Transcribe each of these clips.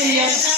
Hallelujah.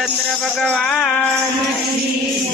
Ramchandra ભગવાન.